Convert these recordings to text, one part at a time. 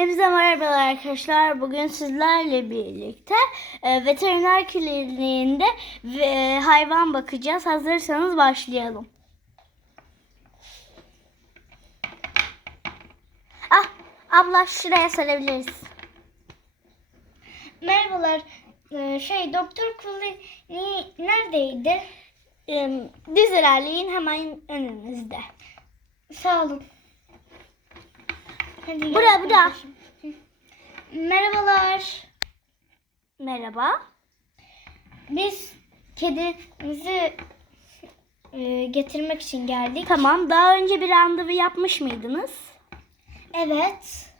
Hepinize merhabalar arkadaşlar. Bugün sizlerle birlikte e, veteriner kliniğinde ve hayvan bakacağız. Hazırsanız başlayalım. Ah, abla şuraya sarabiliriz. Merhabalar. Ee, şey doktor kliniği neredeydi? E, düz ilerleyin hemen önünüzde. Sağ olun. Hadi gel Bura, bura. kardeşim. Hı. Merhabalar. Merhaba. Biz kedimizi e, getirmek için geldik. Tamam. Daha önce bir randevu yapmış mıydınız? Evet.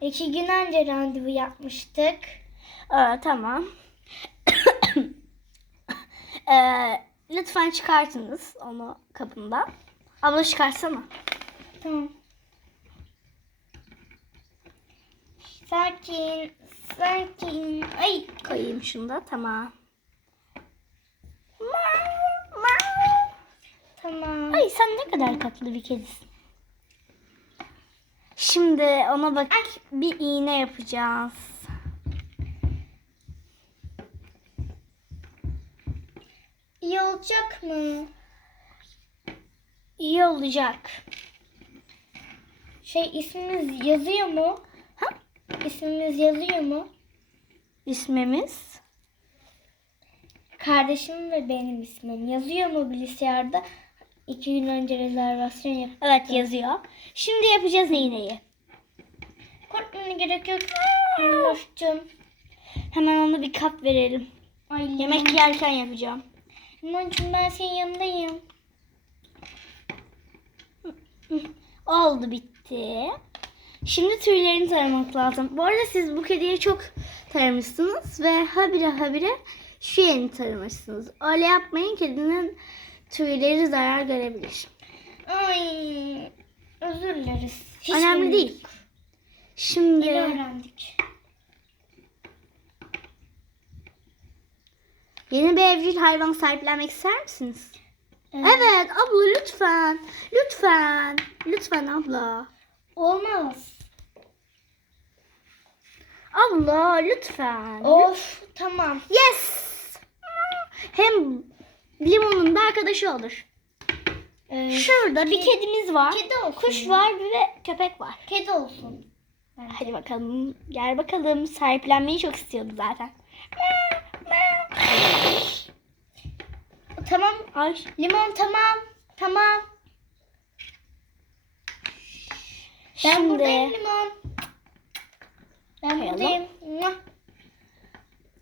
İki gün önce randevu yapmıştık. Aa, tamam. Ee, lütfen çıkartınız onu kapından. Abla çıkarsana. Tamam. Sakin, sakin. Ay, Koyayım şunu da tamam. tamam. Ay sen ne kadar tatlı bir kedisin. Şimdi ona bak bir iğne yapacağız. İyi olacak mı? İyi olacak. Şey ismimiz yazıyor mu? Ha? İsmimiz yazıyor mu? İsmimiz? Kardeşim ve benim ismim yazıyor mu bilgisayarda? İki gün önce rezervasyon yaptım. Evet yazıyor. Şimdi yapacağız iğneyi. Korkmana gerek yok. Minnoş'cum. Hemen ona bir kap verelim. Ay Yemek yerken yapacağım. Limoncuğum ben senin yanındayım. Oldu bitti. Şimdi tüylerini taramak lazım. Bu arada siz bu kediyi çok taramışsınız ve habire habire şu yerini taramışsınız. Öyle yapmayın kedinin tüyleri zarar görebilir. Ay özür dileriz. Hiç Önemli bilmiyorduk. değil. Şimdi Yeni öğrendik. yeni bir evcil hayvan sahiplenmek ister misiniz? Evet. Evet abla lütfen. Lütfen. Lütfen abla. Olmaz. Abla lütfen. Of tamam. Yes. Hem limonun da arkadaşı olur. Ee, Şurada bir kedimiz var. Kedi olsun. Kuş var ve köpek var. Kedi olsun. Hadi bakalım. Gel bakalım. Sahiplenmeyi çok istiyordu zaten. Tamam. Ay. Limon tamam. Tamam. Ben Şimdi buradayım limon. Ben Koyalım. buradayım. Muah.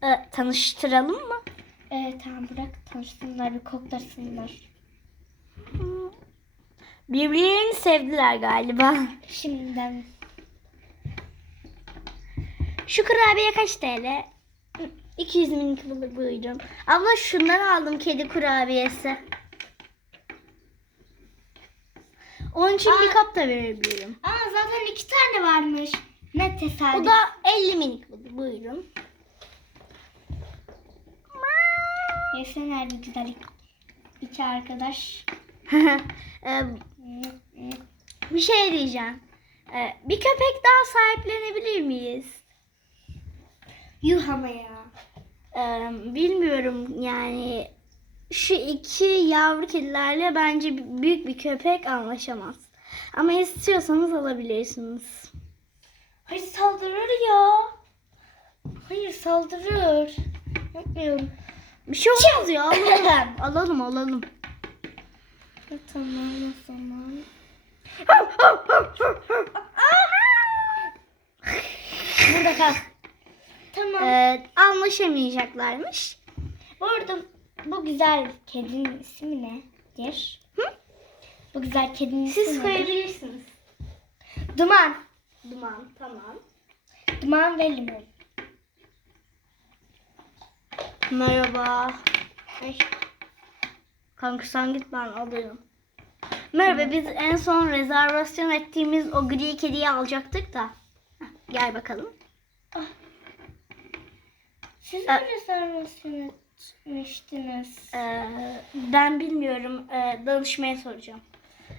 e, tanıştıralım mı? Evet tamam bırak tanışsınlar bir koklasınlar. Birbirlerini sevdiler galiba. Şimdiden. Şu kurabiye kaç TL? 200 minik buyurun. Abla şundan aldım kedi kurabiyesi. Onun için bir Aa. kap da verebilirim. Aa zaten iki tane varmış. Ne tesadüf. Bu da 50 minik buyurun. Yesener güzel iki- iki arkadaş. Ee, bir şey diyeceğim. Ee, bir köpek daha sahiplenebilir miyiz? Yuh ama ya. Ee, bilmiyorum yani şu iki yavru kedilerle bence büyük bir köpek anlaşamaz. Ama istiyorsanız alabilirsiniz. Hayır saldırır ya. Hayır saldırır. Yapmıyorum. Bir şey olmaz ya alalım. alalım alalım. Ya, Tamam o zaman. Burada kal. Tamam. Ee, anlaşamayacaklarmış. Bu arada bu güzel kedinin ismi nedir? Hı? Bu güzel kedinin ismi Siz koyabilirsiniz. Duman. Duman tamam. Duman ve limon. Merhaba. Ay. Kanka sen git ben alayım. Merhaba biz en son rezervasyon ettiğimiz o gri kediyi alacaktık da. Heh, Gel bakalım. Siz Ee, mi rezervasyon etmiştiniz? Ee, ben bilmiyorum. Ee, danışmaya soracağım.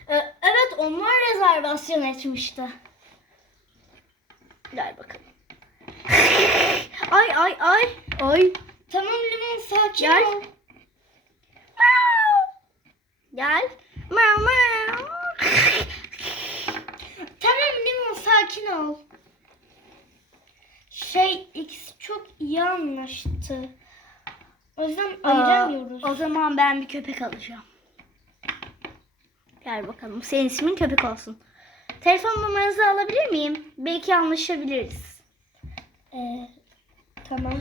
Ee, evet onlar rezervasyon etmişti. Gel bakalım. ay ay ay. Ay. Tamam limon sakin Gel. ol. Gel. Meow, meow. Tamam limon sakin ol. Şey X çok iyi anlaştı. O yüzden ayıramıyoruz. Aa, o zaman ben bir köpek alacağım. Gel bakalım. Senin ismin köpek olsun. Telefon numaranızı alabilir miyim? Belki anlaşabiliriz. Ee, tamam.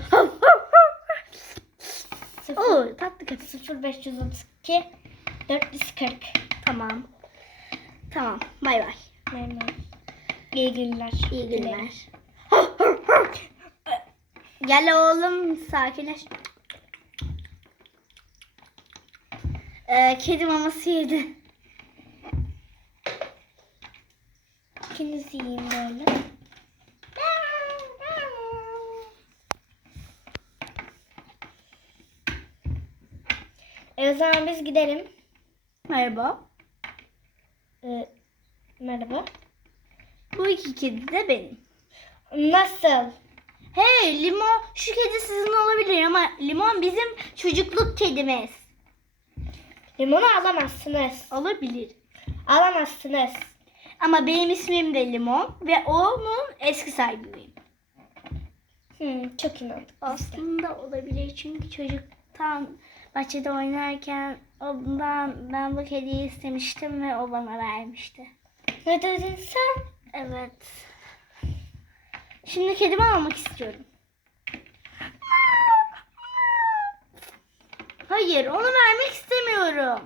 Oo, tatlı köpek. 0532 440. Tamam. Tamam. Bay bay. Memnun. İyi günler. İyi günler. Gel oğlum sakinleş. Ee, kedi maması yedi. İkiniz yiyin böyle. E o zaman biz gidelim. Merhaba. Ee, merhaba. Bu iki kedi de benim. Nasıl? Hey limon şu kedi sizin olabilir ama limon bizim çocukluk kedimiz. Limonu alamazsınız. Olabilir. Alamazsınız. Ama benim ismim de limon ve onun eski sahibiyim. Hmm, çok mantıklı. Aslında olabilir çünkü çocuktan bahçede oynarken ondan ben bu kediyi istemiştim ve o bana vermişti. Ne dedin sen? Evet. Şimdi kedimi almak istiyorum. Hayır, onu vermek istemiyorum.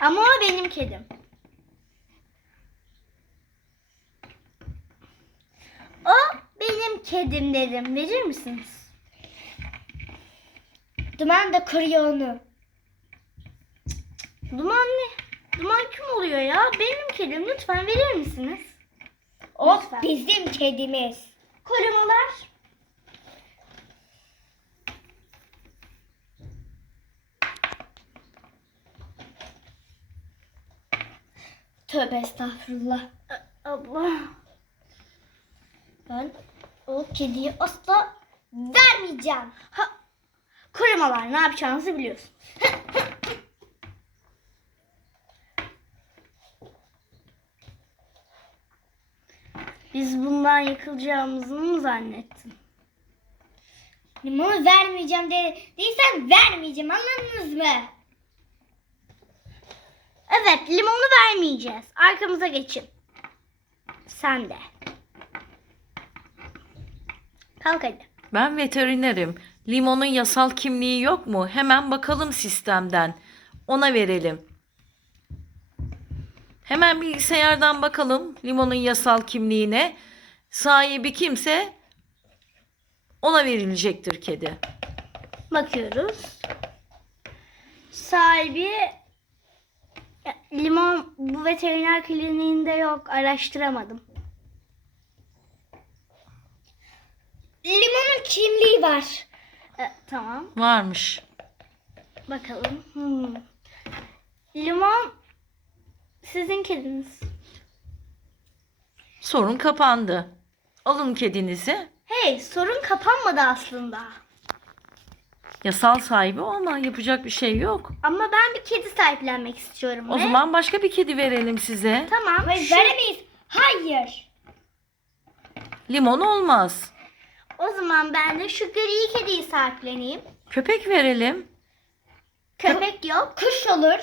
Ama o benim kedim. O benim kedim dedim. Verir misiniz? Duman da koruyor onu. Duman ne? Duman kim oluyor ya? Benim kedim. Lütfen verir misiniz? O Lütfen. bizim kedimiz. Korumalar. Tövbe estağfurullah. Abla. Ben o kediyi asla vermeyeceğim. Ha, korumalar ne yapacağınızı biliyorsun. Biz bundan yıkılacağımızı mı zannettin? Limonu vermeyeceğim de değilsen vermeyeceğim anladınız mı? Evet, limonu vermeyeceğiz. Arkamıza geçin. Sen de. Kalk hadi. Ben veterinerim. Limonun yasal kimliği yok mu? Hemen bakalım sistemden. Ona verelim. Hemen bilgisayardan bakalım limonun yasal kimliğine. Sahibi kimse ona verilecektir kedi. Bakıyoruz. Sahibi limon bu veteriner kliniğinde yok. Araştıramadım. Limonun kimliği var. E, tamam. Varmış. Bakalım. Hmm. Limon sizin kediniz. Sorun kapandı. Alın kedinizi. Hey sorun kapanmadı aslında. Yasal sahibi olma. Yapacak bir şey yok. Ama ben bir kedi sahiplenmek istiyorum. O ve- zaman başka bir kedi verelim size. Tamam. Şu- veremeyiz. Hayır. Limon olmaz. O zaman ben de şu gri kediyi sahipleneyim. Köpek verelim. Köpek yok. Kuş olur.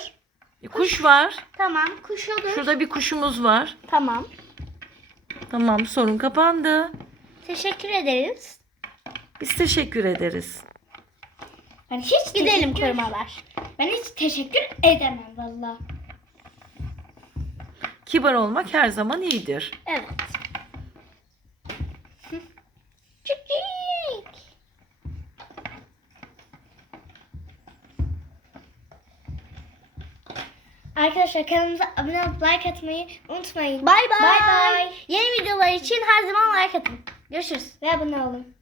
E, Kuş var. Tamam. Kuş olur. Şurada bir kuşumuz var. Tamam. Tamam sorun kapandı. Teşekkür ederiz. Biz teşekkür ederiz. Ben hiç Gidelim korumalar. Ben hiç teşekkür edemem valla. Kibar olmak her zaman iyidir. Evet. Arkadaşlar kanalımıza abone olup like atmayı unutmayın. Bay bay. Yeni videolar için her zaman like atın. Görüşürüz. Ve abone olun.